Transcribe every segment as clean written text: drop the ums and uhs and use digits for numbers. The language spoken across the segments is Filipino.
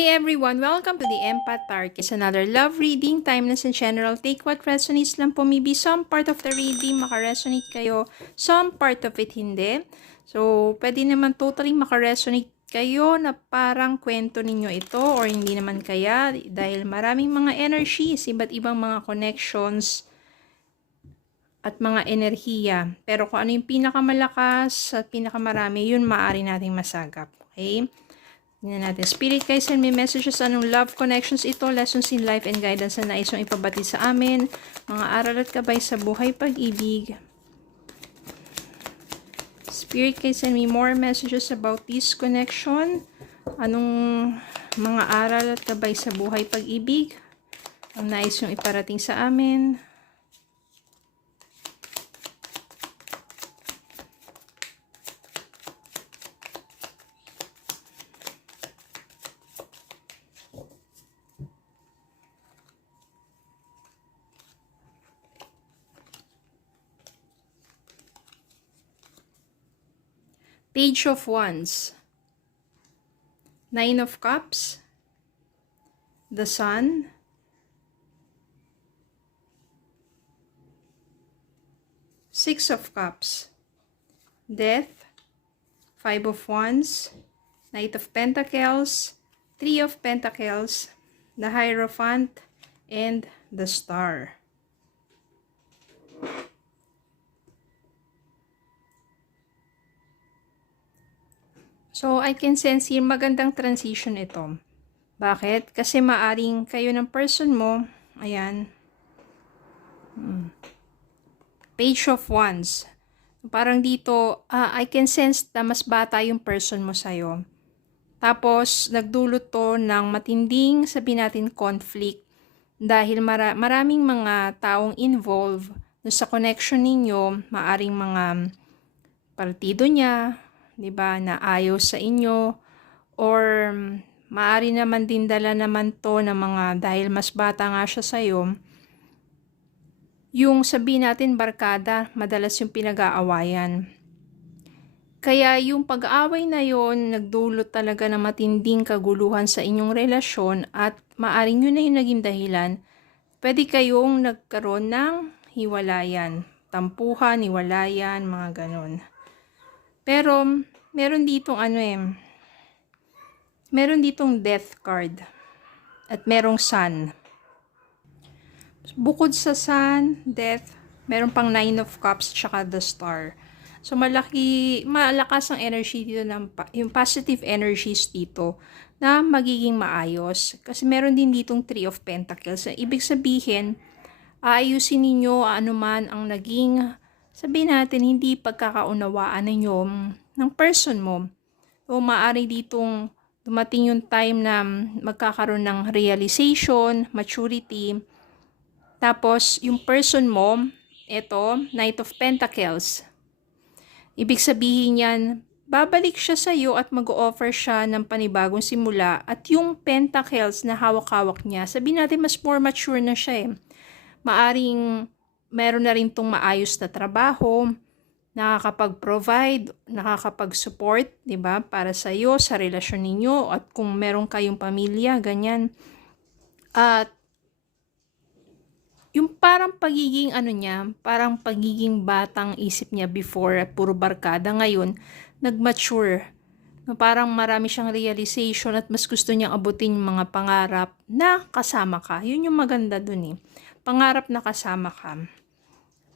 Hi everyone! Welcome to the Empath Tarot. It's another love reading, timeless and general. Take what resonates lang po. Maybe some part of the reading makaresonate kayo, some part of it hindi. So, pwede naman totally makaresonate kayo na parang kwento ninyo ito or hindi naman kaya dahil maraming mga energies, iba't ibang mga connections at mga enerhiya. Pero kung ano yung pinakamalakas at pinakamarami, yun maaari nating masagap. Okay? Tingnan natin. Spirit guys, send me messages. Anong love connections ito? Lessons in life and guidance na nais mong ipabati sa amin. Mga aral at gabay sa buhay pag-ibig. Spirit guys, send me more messages about this connection. Anong mga aral at gabay sa buhay pag-ibig ang nais mong iparating sa amin. Page of Wands, Nine of Cups, the Sun, Six of Cups, Death, Five of Wands, Knight of Pentacles, Three of Pentacles, the Hierophant, and the Star. So, I can sense here magandang transition ito. Bakit? Kasi maaring kayo ng person mo, ayan, Page of Wands. Parang dito, I can sense na mas bata yung person mo sa'yo. Tapos, nagdulot to ng matinding, sabihin natin, conflict. Dahil maraming mga taong involved sa connection ninyo, maaring mga partido niya, 'di ba, na ayaw sa inyo, or maari naman din dala naman to ng mga dahil mas bata nga siya sa iyo. Yung sabihin natin barkada, madalas yung pinag-aawayan. Kaya yung pag-aaway na yon nagdulot talaga ng matinding kaguluhan sa inyong relasyon at maaring yun na yung naging dahilan. Pwede kayong nagkaroon ng hiwalayan, tampuhan, hiwalayan, mga ganon. Pero, meron ditong meron ditong death card at merong sun. Bukod sa sun, death, meron pang Nine of Cups tsaka the Star. So, malakas ang energy dito, yung positive energies dito na magiging maayos. Kasi meron din ditong Three of Pentacles. Ibig sabihin, aayusin ninyo anuman ang naging, sabihin natin, hindi pagkakaunawaan ninyo ng person mo. O maaari ditong dumating yung time na magkakaroon ng realization, maturity. Tapos, yung person mo, ito, Knight of Pentacles. Ibig sabihin yan, babalik siya sa iyo at mag-offer siya ng panibagong simula. At yung Pentacles na hawak-hawak niya, sabihin natin mas more mature na siya eh. Maaring meron na rin tong maayos na trabaho, nakakapag-provide, nakakapag-support, 'di ba? Para sa iyo, sa relasyon ninyo at kung meron kayong pamilya, ganyan. At yung parang pagiging parang pagiging batang isip niya before, puro barkada, ngayon nag-mature. Parang marami siyang realization at mas gusto niyang abutin yung mga pangarap na kasama ka. Yun yung maganda dun eh. Pangarap na kasama ka.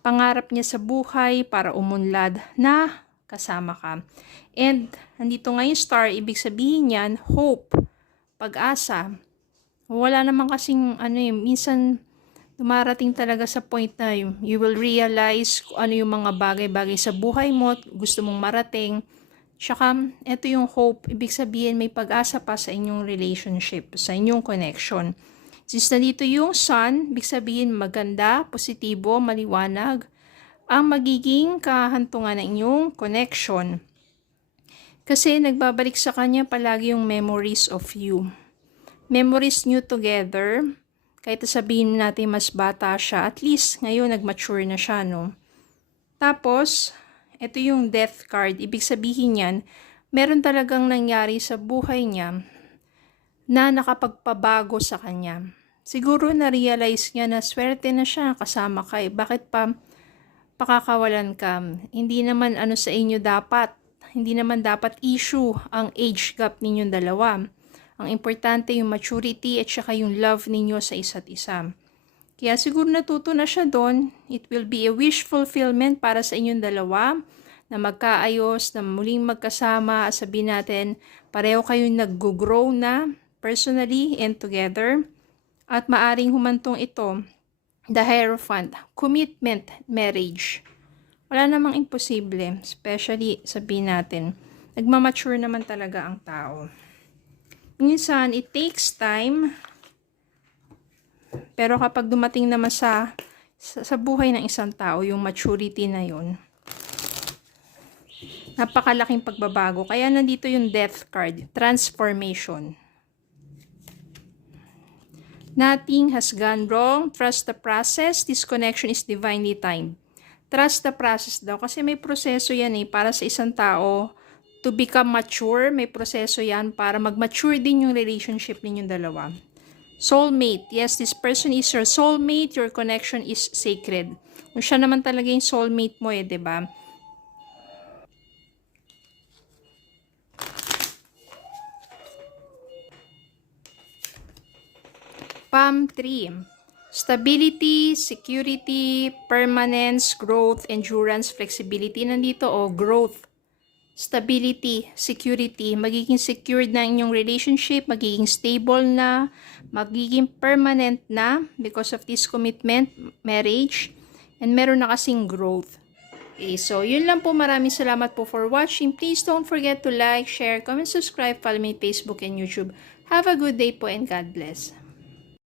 Pangarap niya sa buhay para umunlad na kasama ka. And nandito nga yung Star, ibig sabihin yan, hope, pag-asa. Wala naman kasing minsan dumarating talaga sa point na you will realize kung ano yung mga bagay-bagay sa buhay mo, gusto mong marating. Tsaka, ito yung hope, ibig sabihin may pag-asa pa sa inyong relationship, sa inyong connection. Since nandito yung sun, ibig sabihin maganda, positibo, maliwanag, ang magiging kahantungan ng inyong connection. Kasi nagbabalik sa kanya palagi yung memories of you. Memories nyo together. Kahit sabihin natin mas bata siya, at least ngayon nag-mature na siya, no? Tapos, ito yung death card. Ibig sabihin yan, meron talagang nangyari sa buhay niya na nakapagpabago sa kanya. Siguro na-realize niya na swerte na siya kasama ka. Bakit pa pakakawalan ka? Hindi naman ano sa inyo dapat. Hindi naman dapat issue ang age gap ninyong dalawa. Ang importante yung maturity at saka yung love ninyo sa isa't isa. Kaya siguro natuto na siya doon. It will be a wish fulfillment para sa inyong dalawa na magkaayos, na muling magkasama. Sabihin natin, pareho kayong nag-grow na personally and together. At maaring humantong ito, the Hierophant, commitment marriage. Wala namang imposible, especially sabihin natin, nagmamature naman talaga ang tao. Minsan, it takes time, pero kapag dumating naman sa buhay ng isang tao, yung maturity na yun, napakalaking pagbabago. Kaya nandito yung death card, transformation. Nothing has gone wrong. Trust the process. This connection is divinely timed. Trust the process daw. Kasi may proseso yan para sa isang tao to become mature. May proseso yan para mag-mature din yung relationship ninyong dalawa. Soulmate. Yes, this person is your soulmate. Your connection is sacred. Kung siya naman talaga yung soulmate mo diba? Palm 3. Stability, security, permanence, growth, endurance, flexibility. Nandito growth, stability, security. Magiging secured na inyong relationship, magiging stable na, magiging permanent na because of this commitment, marriage, and meron na kasing growth. Okay, so yun lang po. Maraming salamat po for watching. Please don't forget to like, share, comment, subscribe, follow me on Facebook and YouTube. Have a good day po and God bless.